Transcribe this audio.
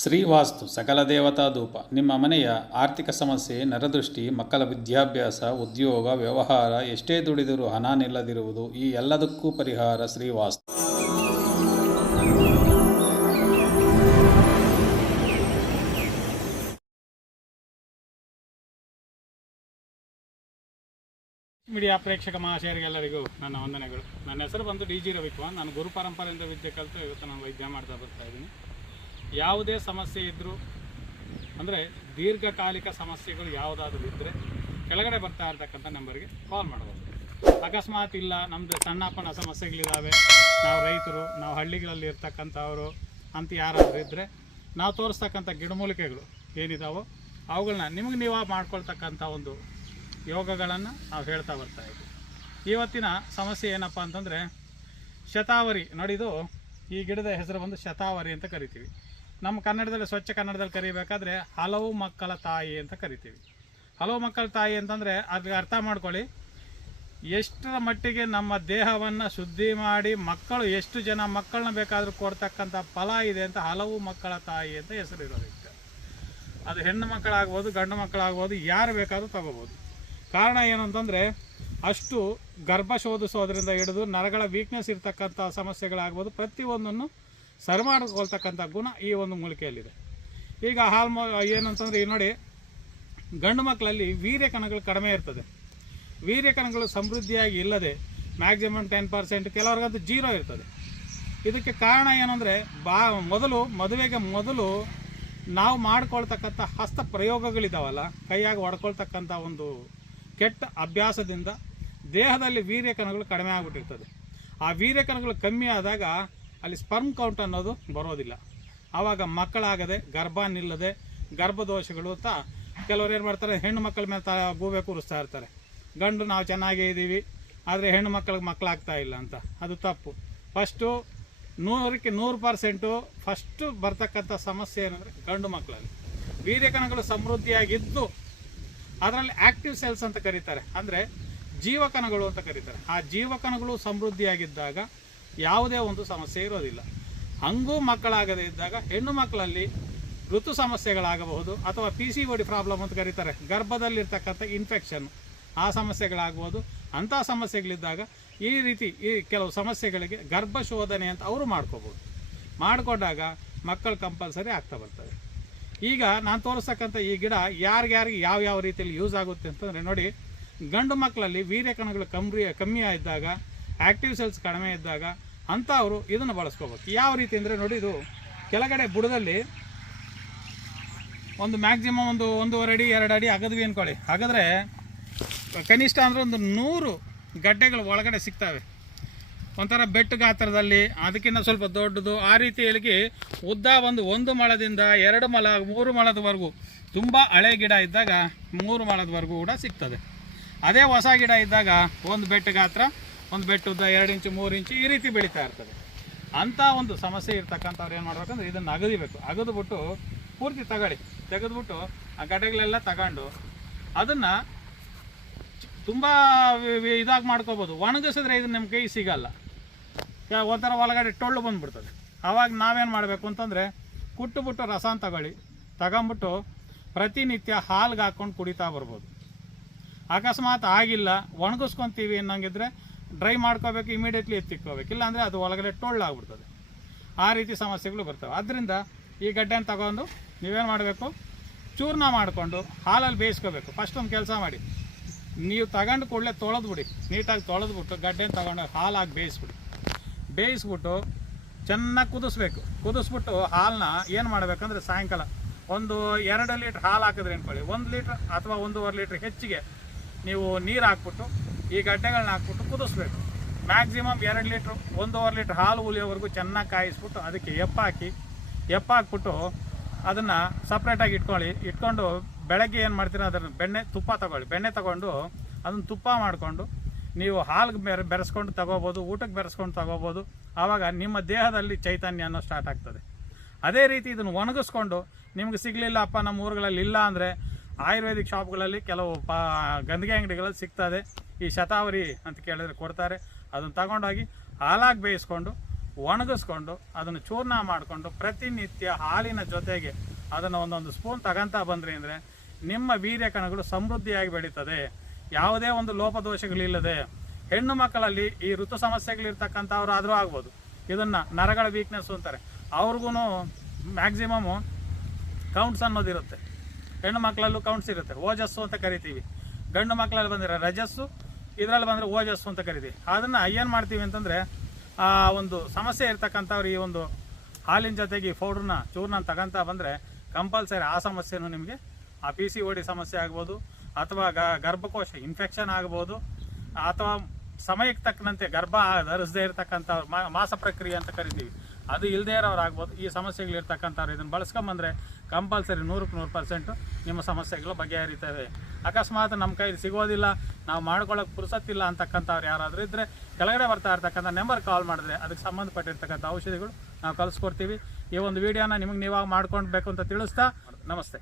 ಶ್ರೀವಾಸ್ತು ಸಕಲ ದೇವತಾ ಧೂಪ. ನಿಮ್ಮ ಮನೆಯ ಆರ್ಥಿಕ ಸಮಸ್ಯೆ, ನರದೃಷ್ಟಿ, ಮಕ್ಕಳ ವಿದ್ಯಾಭ್ಯಾಸ, ಉದ್ಯೋಗ, ವ್ಯವಹಾರ, ಎಷ್ಟೇ ದುಡಿದರೂ ಹಣ ನಿಲ್ಲದಿರುವುದು, ಈ ಎಲ್ಲದಕ್ಕೂ ಪರಿಹಾರ ಶ್ರೀವಾಸ್ತು. ಮೀಡಿಯಾ ಪ್ರೇಕ್ಷಕ ಮಹಾಶಯರಿಗೆಲ್ಲರಿಗೂ ನನ್ನ ವಂದನೆಗಳು. ನನ್ನ ಹೆಸರು ಬಂದು ಡಿ ಜಿ ರವಿಕುಮಾರ್. ನಾನು ಗುರು ಪರಂಪರೆಯಿಂದ ವಿದ್ಯೆ ಕಲಿತು ಇವತ್ತು ನಾನು ವೈದ್ಯ ಮಾಡ್ತಾ ಬರ್ತಾ ಇದ್ದೀನಿ. ಯಾವುದೇ ಸಮಸ್ಯೆ ಇದ್ದರೂ ಅಂದರೆ ದೀರ್ಘಕಾಲಿಕ ಸಮಸ್ಯೆಗಳು ಯಾವುದಾದ್ರೂ ಇದ್ದರೆ ಕೆಳಗಡೆ ಬರ್ತಾ ಇರ್ತಕ್ಕಂಥ ನಂಬರ್ಗೆ ಕಾಲ್ ಮಾಡ್ಬೋದು. ಅಕಸ್ಮಾತ್ ಇಲ್ಲ ನಮ್ಮದು ಸಣ್ಣಪ್ಪನ ಸಮಸ್ಯೆಗಳಿದ್ದಾವೆ, ನಾವು ರೈತರು, ನಾವು ಹಳ್ಳಿಗಳಲ್ಲಿ ಇರ್ತಕ್ಕಂಥವರು ಅಂತ ಯಾರಾದರೂ ಇದ್ದರೆ ನಾವು ತೋರಿಸ್ತಕ್ಕಂಥ ಗಿಡಮೂಲಿಕೆಗಳು ಏನಿದಾವೋ ಅವುಗಳನ್ನ ನಿಮಗೆ ನೀವು ಮಾಡ್ಕೊಳ್ತಕ್ಕಂಥ ಒಂದು ಯೋಗಗಳನ್ನು ನಾವು ಹೇಳ್ತಾ ಬರ್ತಾಯಿದ್ವಿ. ಇವತ್ತಿನ ಸಮಸ್ಯೆ ಏನಪ್ಪ ಅಂತಂದರೆ ಶತಾವರಿ. ನೋಡಿದು ಈ ಗಿಡದ ಹೆಸರು ಬಂದು ಶತಾವರಿ ಅಂತ ಕರಿತೀವಿ. ನಮ್ಮ ಕನ್ನಡದಲ್ಲಿ ಸ್ವಚ್ಛ ಕನ್ನಡದಲ್ಲಿ ಕರಿಬೇಕಾದ್ರೆ ಹಲವು ಮಕ್ಕಳ ತಾಯಿ ಅಂತ ಕರಿತೀವಿ. ಹಲವು ಮಕ್ಕಳ ತಾಯಿ ಅಂತಂದರೆ ಅದಕ್ಕೆ ಅರ್ಥ ಮಾಡ್ಕೊಳ್ಳಿ, ಎಷ್ಟರ ಮಟ್ಟಿಗೆ ನಮ್ಮ ದೇಹವನ್ನು ಶುದ್ಧಿ ಮಾಡಿ ಮಕ್ಕಳು ಎಷ್ಟು ಜನ ಮಕ್ಕಳನ್ನ ಬೇಕಾದರೂ ಕೊಡ್ತಕ್ಕಂಥ ಫಲ ಇದೆ ಅಂತ ಹಲವು ಮಕ್ಕಳ ತಾಯಿ ಅಂತ ಹೆಸರಿರೋದಕ್ಕೆ. ಅದು ಹೆಣ್ಣು ಮಕ್ಕಳಾಗ್ಬೋದು, ಗಂಡು ಮಕ್ಕಳಾಗ್ಬೋದು, ಯಾರು ಬೇಕಾದರೂ ತಗೋಬೋದು. ಕಾರಣ ಏನು ಅಂತಂದರೆ ಅಷ್ಟು ಗರ್ಭ ಶೋಧಿಸೋದ್ರಿಂದ ಹಿಡಿದು ನರಗಳ ವೀಕ್ನೆಸ್ ಇರ್ತಕ್ಕಂಥ ಸಮಸ್ಯೆಗಳಾಗ್ಬೋದು, ಪ್ರತಿಯೊಂದನ್ನು ಸರಿ ಮಾಡಿಕೊಳ್ತಕ್ಕಂಥ ಗುಣ ಈ ಒಂದು ಮೂಲಿಕೆಯಲ್ಲಿದೆ. ಈಗ ಏನಂತಂದರೆ ಈಗ ನೋಡಿ, ಗಂಡು ಮಕ್ಕಳಲ್ಲಿ ವೀರ್ಯ ಕಣಗಳು ಕಡಿಮೆ ಇರ್ತದೆ. ವೀರ್ಯ ಕಣಗಳು ಸಮೃದ್ಧಿಯಾಗಿ ಇಲ್ಲದೆ ಮ್ಯಾಕ್ಸಿಮಮ್ 10%, ಕೆಲವ್ರಿಗಂತೂ 0 ಇರ್ತದೆ. ಇದಕ್ಕೆ ಕಾರಣ ಏನಂದರೆ ಮದುವೆಗೆ ಮೊದಲು ನಾವು ಮಾಡ್ಕೊಳ್ತಕ್ಕಂಥ ಹಸ್ತ ಪ್ರಯೋಗಗಳಿದ್ದಾವಲ್ಲ, ಕೈಯಾಗಿ ಹೊಡ್ಕೊಳ್ತಕ್ಕಂಥ ಒಂದು ಕೆಟ್ಟ ಅಭ್ಯಾಸದಿಂದ ದೇಹದಲ್ಲಿ ವೀರ್ಯ ಕಣಗಳು ಕಡಿಮೆ ಆಗಿಬಿಟ್ಟಿರ್ತದೆ. ಆ ವೀರ್ಯ ಕಣಗಳು ಕಮ್ಮಿ ಆದಾಗ ಅಲ್ಲಿ ಸ್ಪರ್ಮ್ ಕೌಂಟ್ ಅನ್ನೋದು ಬರೋದಿಲ್ಲ. ಆವಾಗ ಮಕ್ಕಳಾಗದೆ, ಗರ್ಭ ನಿಲ್ಲದೆ, ಗರ್ಭದೋಷಗಳು ಅಂತ ಕೆಲವರು ಏನು ಮಾಡ್ತಾರೆ, ಹೆಣ್ಣು ಮಕ್ಕಳ ಮೇಲೆ ಗೂಬೆ ಕೂರಿಸ್ತಾ ಇರ್ತಾರೆ. ಗಂಡು ನಾವು ಚೆನ್ನಾಗೇ ಇದ್ದೀವಿ, ಆದರೆ ಹೆಣ್ಣು ಮಕ್ಕಳಿಗೆ ಮಕ್ಕಳಾಗ್ತಾ ಇಲ್ಲ ಅಂತ. ಅದು ತಪ್ಪು. ಫಸ್ಟು 100ಕ್ಕೆ 100% ಫಸ್ಟು ಬರ್ತಕ್ಕಂಥ ಸಮಸ್ಯೆ ಏನಂದರೆ ಗಂಡು ಮಕ್ಕಳಲ್ಲಿ ವೀರ್ಯ ಕಣಗಳು ಸಮೃದ್ಧಿಯಾಗಿದ್ದು ಅದರಲ್ಲಿ ಆ್ಯಕ್ಟಿವ್ ಸೆಲ್ಸ್ ಅಂತ ಕರೀತಾರೆ, ಅಂದರೆ ಜೀವಕಣಗಳು ಅಂತ ಕರೀತಾರೆ. ಆ ಜೀವಕಣಗಳು ಸಮೃದ್ಧಿಯಾಗಿದ್ದಾಗ ಯಾವುದೇ ಒಂದು ಸಮಸ್ಯೆ ಇರೋದಿಲ್ಲ. ಹಂಗೂ ಮಕ್ಕಳಾಗದೇ ಇದ್ದಾಗ ಹೆಣ್ಣು ಮಕ್ಕಳಲ್ಲಿ ಋತು ಸಮಸ್ಯೆಗಳಾಗಬಹುದು, ಅಥವಾ PCOD ಪ್ರಾಬ್ಲಮ್ ಅಂತ ಕರೀತಾರೆ, ಗರ್ಭದಲ್ಲಿರ್ತಕ್ಕಂಥ ಇನ್ಫೆಕ್ಷನ್, ಆ ಸಮಸ್ಯೆಗಳಾಗ್ಬೋದು. ಅಂಥ ಸಮಸ್ಯೆಗಳಿದ್ದಾಗ ಈ ರೀತಿ ಕೆಲವು ಸಮಸ್ಯೆಗಳಿಗೆ ಗರ್ಭ ಶೋಧನೆ ಅಂತ ಅವರು ಮಾಡ್ಕೋಬೋದು. ಮಾಡಿಕೊಂಡಾಗ ಮಕ್ಕಳು ಕಂಪಲ್ಸರಿ ಆಗ್ತಾ ಬರ್ತವೆ. ಈಗ ನಾನು ತೋರಿಸ್ತಕ್ಕಂಥ ಈ ಗಿಡ ಯಾರಿಗ್ಯಾರಿಗೆ ಯಾವ ರೀತಿಯಲ್ಲಿ ಯೂಸ್ ಆಗುತ್ತೆ ಅಂತಂದರೆ ನೋಡಿ, ಗಂಡು ಮಕ್ಕಳಲ್ಲಿ ವೀರ್ಯ ಕಣಗಳು ಕಮ್ಮಿ ಇದ್ದಾಗ, ಆ್ಯಕ್ಟಿವ್ ಸೆಲ್ಸ್ ಕಡಿಮೆ ಇದ್ದಾಗ ಅಂಥವರು ಇದನ್ನು ಬಳಸ್ಕೋಬೇಕು. ಯಾವ ರೀತಿ ಅಂದರೆ ನೋಡಿ, ಇದು ಕೆಳಗಡೆ ಬುಡದಲ್ಲಿ ಒಂದು ಮ್ಯಾಕ್ಸಿಮಮ್ 1.5 ಅಡಿ 2 ಅಡಿ ಅಗದ್ವಿ ಅಂದ್ಕೊಳ್ಳಿ. ಹಾಗಾದರೆ ಕನಿಷ್ಠ ಅಂದರೆ ಒಂದು 100 ಗಡ್ಡೆಗಳು ಒಳಗಡೆ ಸಿಗ್ತವೆ. ಒಂಥರ ಬೆಟ್ಟು ಗಾತ್ರದಲ್ಲಿ, ಅದಕ್ಕಿಂತ ಸ್ವಲ್ಪ ದೊಡ್ಡದು, ಆ ರೀತಿಯಲ್ಲಿ ಉದ್ದ ಒಂದು ಮೊಳದಿಂದ 2 ಮೊಳ 3 ಮೊಳದವರೆಗೂ ತುಂಬ ಹಳೆ ಗಿಡ ಇದ್ದಾಗ 3 ಮೊಳದವರೆಗೂ ಕೂಡ ಸಿಗ್ತದೆ. ಅದೇ ಹೊಸ ಗಿಡ ಇದ್ದಾಗ ಒಂದು ಬೆಟ್ಟು ಗಾತ್ರ, ಒಂದು ಬೆಟ್ಟು ಉದ್ದ 2 ಇಂಚು 3 ಇಂಚು ಈ ರೀತಿ ಬೆಳೀತಾ ಇರ್ತದೆ. ಅಂಥ ಒಂದು ಸಮಸ್ಯೆ ಇರ್ತಕ್ಕಂಥವ್ರು ಏನು ಮಾಡ್ಬೇಕಂದ್ರೆ ಇದನ್ನು ಅಗದಿಬೇಕು. ಅಗದ್ಬಿಟ್ಟು ಪೂರ್ತಿ ತೆಗೆದುಬಿಟ್ಟು ಆ ಗಡ್ಡೆಗಳೆಲ್ಲ ತಗೊಂಡು ಅದನ್ನು ತುಂಬ ಇದಾಗಿ ಮಾಡ್ಕೋಬೋದು. ಒಣಗಿಸಿದ್ರೆ ಇದು ನಮ್ಮ ಕೈ ಸಿಗಲ್ಲ, ಒಂಥರ ಒಳಗಡೆ ಟೊಳ್ಳು ಬಂದುಬಿಡ್ತದೆ. ಆವಾಗ ನಾವೇನು ಮಾಡಬೇಕು ಅಂತಂದರೆ ಕುಟ್ಟುಬಿಟ್ಟು ರಸ ತಗೊಂಬಿಟ್ಟು ಪ್ರತಿನಿತ್ಯ ಹಾಲ್ಗೆ ಹಾಕ್ಕೊಂಡು ಕುಡಿತಾ ಬರ್ಬೋದು. ಅಕಸ್ಮಾತ್ ಆಗಿಲ್ಲ, ಒಣಗಿಸ್ಕೊತೀವಿ ಅನ್ನಂಗಿದ್ರೆ ಡ್ರೈ ಮಾಡ್ಕೋಬೇಕು, ಇಮಿಡಿಯೇಟ್ಲಿ ಎತ್ತಿಕ್ಕೋಬೇಕು. ಇಲ್ಲಾಂದರೆ ಅದು ಒಳಗಡೆ ಟೊಳ್ಳಾಗ್ಬಿಡ್ತದೆ. ಆ ರೀತಿ ಸಮಸ್ಯೆಗಳು ಬರ್ತವೆ. ಆದ್ದರಿಂದ ಈ ಗಡ್ಡೆನ ತಗೊಂಡು ನೀವೇನು ಮಾಡಬೇಕು, ಚೂರ್ಣ ಮಾಡಿಕೊಂಡು ಹಾಲಲ್ಲಿ ಬೇಯಿಸ್ಕೋಬೇಕು. ಫಸ್ಟ್ ಒಂದು ಕೆಲಸ ಮಾಡಿ, ನೀವು ತಗೊಂಡು ಕೂಡಲೇ ತೊಳೆದ್ಬಿಡಿ, ನೀಟಾಗಿ ತೊಳೆದ್ಬಿಟ್ಟು ಗಡ್ಡೆನ ತಗೊಂಡು ಹಾಲಾಗಿ ಬೇಯಿಸ್ಬಿಟ್ಟು ಚೆನ್ನಾಗಿ ಕುದಿಸ್ಬಿಟ್ಟು ಹಾಲನ್ನ ಏನು ಮಾಡಬೇಕಂದ್ರೆ ಸಾಯಂಕಾಲ ಒಂದು 2 ಲೀಟ್ರ್ ಹಾಲು ಹಾಕಿದ್ರೆ ಅಂದ್ಕೊಳ್ಳಿ, 1 ಲೀಟ್ರ್ ಅಥವಾ 1.5 ಲೀಟ್ರ್ ಹೆಚ್ಚಿಗೆ ನೀವು ನೀರು ಹಾಕ್ಬಿಟ್ಟು ಈ ಗಡ್ಡೆಗಳನ್ನ ಹಾಕ್ಬಿಟ್ಟು ಕುದಿಸ್ಬೇಕು. ಮ್ಯಾಕ್ಸಿಮಮ್ 2 ಲೀಟ್ರ್ 1.5 ಲೀಟ್ರ್ ಹಾಲು ಉಳಿಯೋವರೆಗೂ ಚೆನ್ನಾಗಿ ಕಾಯಿಸ್ಬಿಟ್ಟು ಅದಕ್ಕೆ ಹಾಕ್ಬಿಟ್ಟು ಅದನ್ನು ಸಪ್ರೇಟಾಗಿ ಇಟ್ಕೊಂಡು ಬೆಳಗ್ಗೆ ಏನು ಮಾಡ್ತೀರಾ, ಅದನ್ನು ಬೆಣ್ಣೆ ತಗೊಂಡು ಅದನ್ನು ತುಪ್ಪ ಮಾಡಿಕೊಂಡು ನೀವು ಹಾಲಿಗೆ ಬೆರೆಸ್ಕೊಂಡು ತಗೋಬೋದು, ಊಟಕ್ಕೆ ಬೆರೆಸ್ಕೊಂಡು ತಗೋಬೋದು. ಆವಾಗ ನಿಮ್ಮ ದೇಹದಲ್ಲಿ ಚೈತನ್ಯ ಅನ್ನೋ ಸ್ಟಾರ್ಟ್ ಆಗ್ತದೆ. ಅದೇ ರೀತಿ ಇದನ್ನು ಒಣಗಿಸ್ಕೊಂಡು ನಿಮ್ಗೆ ಸಿಗಲಿಲ್ಲಪ್ಪ, ನಮ್ಮ ಊರುಗಳಲ್ಲಿ ಇಲ್ಲ ಅಂದರೆ ಆಯುರ್ವೇದಿಕ್ ಶಾಪ್ಗಳಲ್ಲಿ ಕೆಲವು ಗಂದಿಗೆ ಅಂಗಡಿಗಳಲ್ಲಿ ಸಿಗ್ತದೆ. ಈ ಶತಾವರಿ ಅಂತ ಕೇಳಿದ್ರೆ ಕೊಡ್ತಾರೆ. ಅದನ್ನು ತಗೊಂಡೋಗಿ ಹಾಲಾಗಿ ಬೇಯಿಸ್ಕೊಂಡು ಒಣಗಿಸ್ಕೊಂಡು ಅದನ್ನು ಚೂರ್ಣ ಮಾಡಿಕೊಂಡು ಪ್ರತಿನಿತ್ಯ ಹಾಲಿನ ಜೊತೆಗೆ ಅದನ್ನು ಒಂದೊಂದು ಸ್ಪೂನ್ ತಗೊಂತ ಬಂದ್ರಿ ಅಂದರೆ ನಿಮ್ಮ ವೀರ್ಯ ಕಣಗಳು ಸಮೃದ್ಧಿಯಾಗಿ ಬೆಳೀತದೆ. ಯಾವುದೇ ಒಂದು ಲೋಪದೋಷಗಳಿಲ್ಲದೆ ಹೆಣ್ಣು ಮಕ್ಕಳಲ್ಲಿ ಈ ಋತು ಸಮಸ್ಯೆಗಳಿರ್ತಕ್ಕಂಥವ್ರು ಆದರೂ ಆಗ್ಬೋದು. ಇದನ್ನು ನರಗಳ ವೀಕ್ನೆಸ್ಸು ಅಂತಾರೆ. ಅವ್ರಿಗೂ ಮ್ಯಾಕ್ಸಿಮಮ್ಮು ಕೌಂಟ್ಸ್ ಅನ್ನೋದಿರುತ್ತೆ. ಹೆಣ್ಣು ಮಕ್ಕಳಲ್ಲೂ ಕೌಂಟ್ಸ್ ಇರುತ್ತೆ, ಓಜಸ್ಸು ಅಂತ ಕರಿತೀವಿ. ಗಂಡು ಮಕ್ಕಳಲ್ಲಿ ಬಂದರೆ ರಜಸ್ಸು, ಇದರಲ್ಲಿ ಬಂದರೆ ಓಜಸ್ಸು ಅಂತ ಕರಿತೀವಿ. ಅದನ್ನು ಏನು ಮಾಡ್ತೀವಿ ಅಂತಂದರೆ ಆ ಒಂದು ಸಮಸ್ಯೆ ಇರ್ತಕ್ಕಂಥವ್ರು ಈ ಒಂದು ಹಾಲಿನ ಜೊತೆಗೆ ಈ ಪೌಡ್ರನ್ನ ಚೂರ್ನ ತಗೊಂತ ಬಂದರೆ ಕಂಪಲ್ಸರಿ ಆ ಸಮಸ್ಯೆನೂ ನಿಮಗೆ ಆ PCOD ಸಮಸ್ಯೆ ಆಗ್ಬೋದು, ಅಥವಾ ಗರ್ಭಕೋಶ ಇನ್ಫೆಕ್ಷನ್ ಆಗ್ಬೋದು, ಅಥವಾ ಸಮಯಕ್ಕೆ ತಕ್ಕಂತೆ ಗರ್ಭ ಧರಿಸದೇ ಇರತಕ್ಕಂಥವ್ರು ಮಾಸ ಪ್ರಕ್ರಿಯೆ ಅಂತ ಕರಿತೀವಿ, ಅದು ಇಲ್ಲದೇ ಇರೋರು ಆಗ್ಬೋದು. ಈ ಸಮಸ್ಯೆಗಳಿರ್ತಕ್ಕಂಥವ್ರು ಇದನ್ನು ಬಳಸ್ಕೊಂಬಂದರೆ ಕಂಪಲ್ಸರಿ 100% ನಿಮ್ಮ ಸಮಸ್ಯೆಗಳು ಬಗೆಹರಿತವೆ. ಅಕಸ್ಮಾತ್ ನಮ್ಮ ಕೈಲಿ ಸಿಗೋದಿಲ್ಲ, ನಾವು ಮಾಡ್ಕೊಳ್ಳೋಕೆ ಪುರ್ಸತ್ತಿಲ್ಲ ಅಂತಕ್ಕಂಥವ್ರು ಯಾರಾದರೂ ಇದ್ದರೆ ಕೆಳಗಡೆ ಬರ್ತಾ ಇರ್ತಕ್ಕಂಥ ನಂಬರ್ ಕಾಲ್ ಮಾಡಿದ್ರೆ ಅದಕ್ಕೆ ಸಂಬಂಧಪಟ್ಟಿರ್ತಕ್ಕಂಥ ಔಷಧಿಗಳು ನಾವು ಕಲಿಸ್ಕೊಡ್ತೀವಿ. ಈ ಒಂದು ವಿಡಿಯೋನ ನಿಮಗೆ ನೀವಾಗ ಮಾಡ್ಕೊಳ್ಬೇಕು ಅಂತ ತಿಳಿಸ್ತಾ ನಮಸ್ತೆ.